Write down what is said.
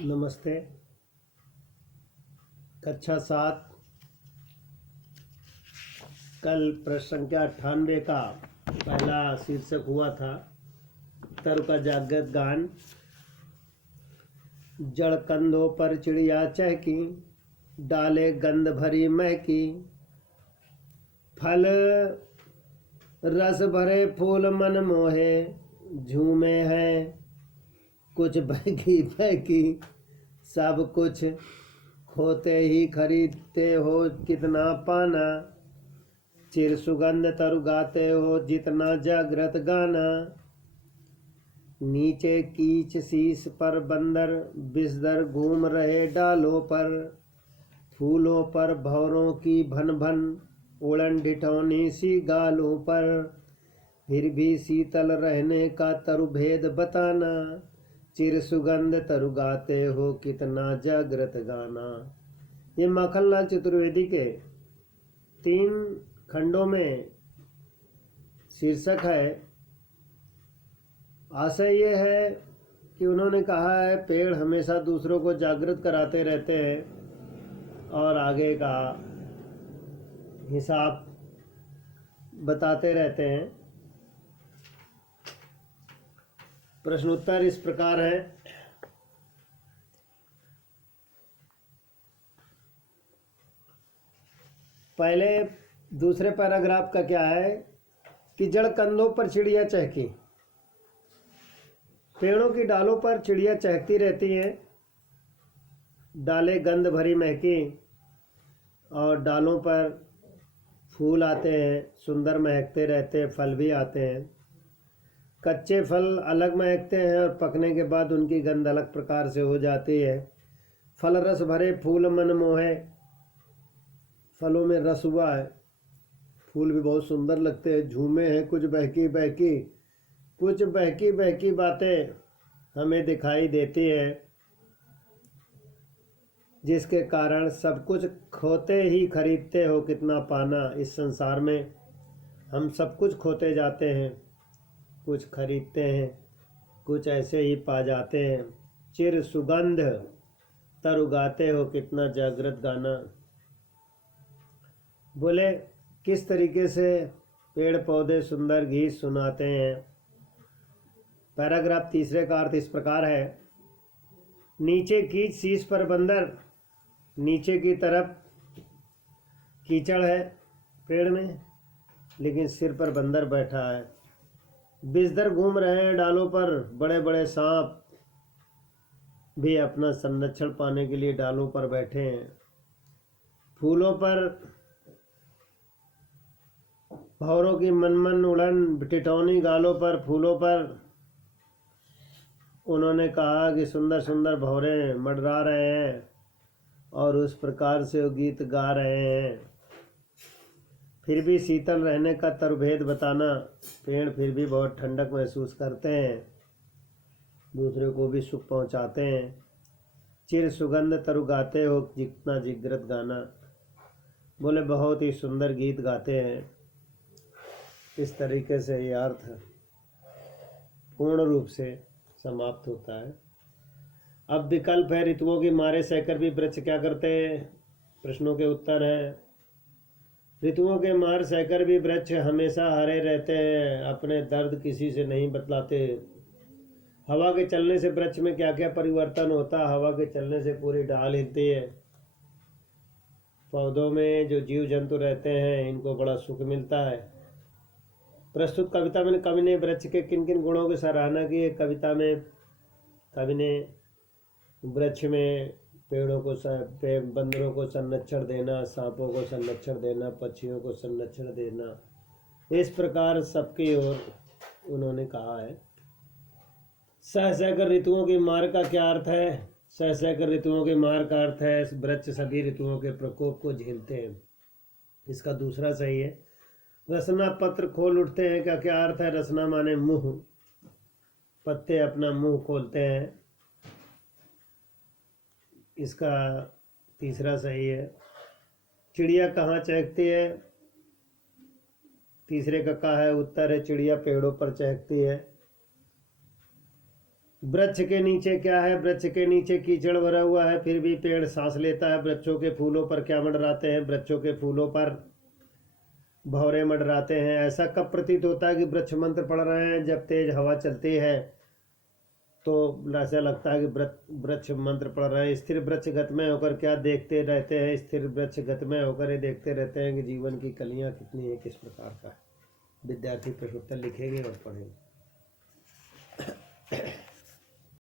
नमस्ते। कक्षा 7 कल प्रश्न संख्या 98 का पहला शीर्षक हुआ था तरु का जागृत गान। जड़ कंधों पर चिड़िया चहकी, डाले गंध भरी महकी, फल रस भरे फूल मन मोहे, झूमे हैं कुछ बहकी बहकी, सब कुछ खोते ही खरीदते हो कितना पाना, चिर सुगंध तरु गाते हो जितना जागृत गाना। नीचे कीच शीश पर बंदर बिस्दर घूम रहे डालों पर, फूलों पर भंवरों की भन भन, उड़न ढिठौनी सी गालों पर, फिर भी शीतल रहने का तरु भेद बताना, चिर सुगंध तरु गाते हो कितना जागृत गाना। ये माखनलाल चतुर्वेदी के 3 खंडों में शीर्षक है। आशय ये है कि उन्होंने कहा है पेड़ हमेशा दूसरों को जागृत कराते रहते हैं और आगे का हिसाब बताते रहते हैं। प्रश्न उत्तर इस प्रकार है। पहले दूसरे पैराग्राफ का क्या है कि जड़ कंधों पर चिड़िया चहकी, पेड़ों की डालों पर चिड़िया चहकती रहती हैं, डालें गंध भरी महकी और डालों पर फूल आते हैं, सुंदर महकते रहते हैं, फल भी आते हैं। कच्चे फल अलग महकते हैं और पकने के बाद उनकी गंध अलग प्रकार से हो जाती है। फल रस भरे फूल मन मोहे, फलों में रस हुआ है, फूल भी बहुत सुंदर लगते हैं। झूमे हैं कुछ बहकी बहकी, कुछ बहकी बहकी बातें हमें दिखाई देती है, जिसके कारण सब कुछ खोते ही खरीदते हो कितना पाना। इस संसार में हम सब कुछ खोते जाते हैं, कुछ खरीदते हैं, कुछ ऐसे ही पा जाते हैं। चिर सुगंध तरु गाते हो कितना जागृत गाना। बोले किस तरीके से पेड़ पौधे सुंदर गीत सुनाते हैं। पैराग्राफ तीसरे का अर्थ इस प्रकार है। नीचे कीच शीश पर बंदर, नीचे की तरफ कीचड़ है पेड़ में, लेकिन सिर पर बंदर बैठा है। बिस्दर घूम रहे हैं डालों पर, बड़े बड़े सांप भी अपना संरक्षण पाने के लिए डालों पर बैठे हैं। फूलों पर भंवरों की मनमन उड़न टिटौनी गालों पर, फूलों पर उन्होंने कहा कि सुंदर सुंदर भंवरे मंडरा रहे हैं और उस प्रकार से वो गीत गा रहे हैं। फिर भी शीतल रहने का तरभेद बताना, पेड़ फिर भी बहुत ठंडक महसूस करते हैं, दूसरे को भी सुख पहुंचाते हैं। चिर सुगंध तरु गाते हो जितना जिगरत गाना। बोले बहुत ही सुंदर गीत गाते हैं। इस तरीके से ये अर्थ पूर्ण रूप से समाप्त होता है। अब विकल्प है ऋतुओं की मारे सहकर भी वृक्ष क्या करते हैं। प्रश्नों के उत्तर है। ऋतुओं के मार सहकर भी वृक्ष हमेशा हरे रहते हैं, अपने दर्द किसी से नहीं बतलाते। हवा के चलने से वृक्ष में क्या क्या परिवर्तन होता है। हवा के चलने से पूरी डाल हिलती है। पौधों में जो जीव जंतु रहते हैं इनको बड़ा सुख मिलता है। प्रस्तुत कविता में कवि ने वृक्ष के किन किन गुणों की सराहना की है। कविता में कवि ने वृक्ष में पेड़ों को बंदरों को संरक्षण देना, सांपों को संरक्षण देना, पक्षियों को संरक्षण देना, इस प्रकार सबकी ओर उन्होंने कहा है। सह सहकर ऋतुओं की मार का क्या अर्थ है। सह सहकर ऋतुओं के मार का अर्थ है वृक्ष सभी ऋतुओं के प्रकोप को झेलते हैं। इसका दूसरा सही है। रसना पत्र खोल उठते हैं का क्या अर्थ है। रसना माने मुंह, पत्ते अपना मुंह खोलते हैं, इसका तीसरा सही है। चिड़िया कहाँ चहकती है, तीसरे का है उत्तर है चिड़िया पेड़ों पर चहकती है। वृक्ष के नीचे क्या है? वृक्ष के नीचे कीचड़ भरा हुआ है, फिर भी पेड़ सांस लेता है। वृक्षों के फूलों पर क्या मंडराते हैं? वृक्षों के फूलों पर भंवरे मंडराते हैं। ऐसा कब प्रतीत होता है कि वृक्ष मंत्र पढ़ रहे हैं? जब तेज हवा चलती है तो ऐसा लगता है कि वृक्ष मंत्र पढ़ रहे हैं। स्थिर वृक्ष गतमय होकर क्या देखते रहते हैं? स्थिर वृक्ष गतमय होकर ये देखते रहते हैं कि जीवन की कलियां कितनी है, किस प्रकार का है। विद्यार्थी प्रश्नोत्तर लिखेंगे और पढ़ेंगे।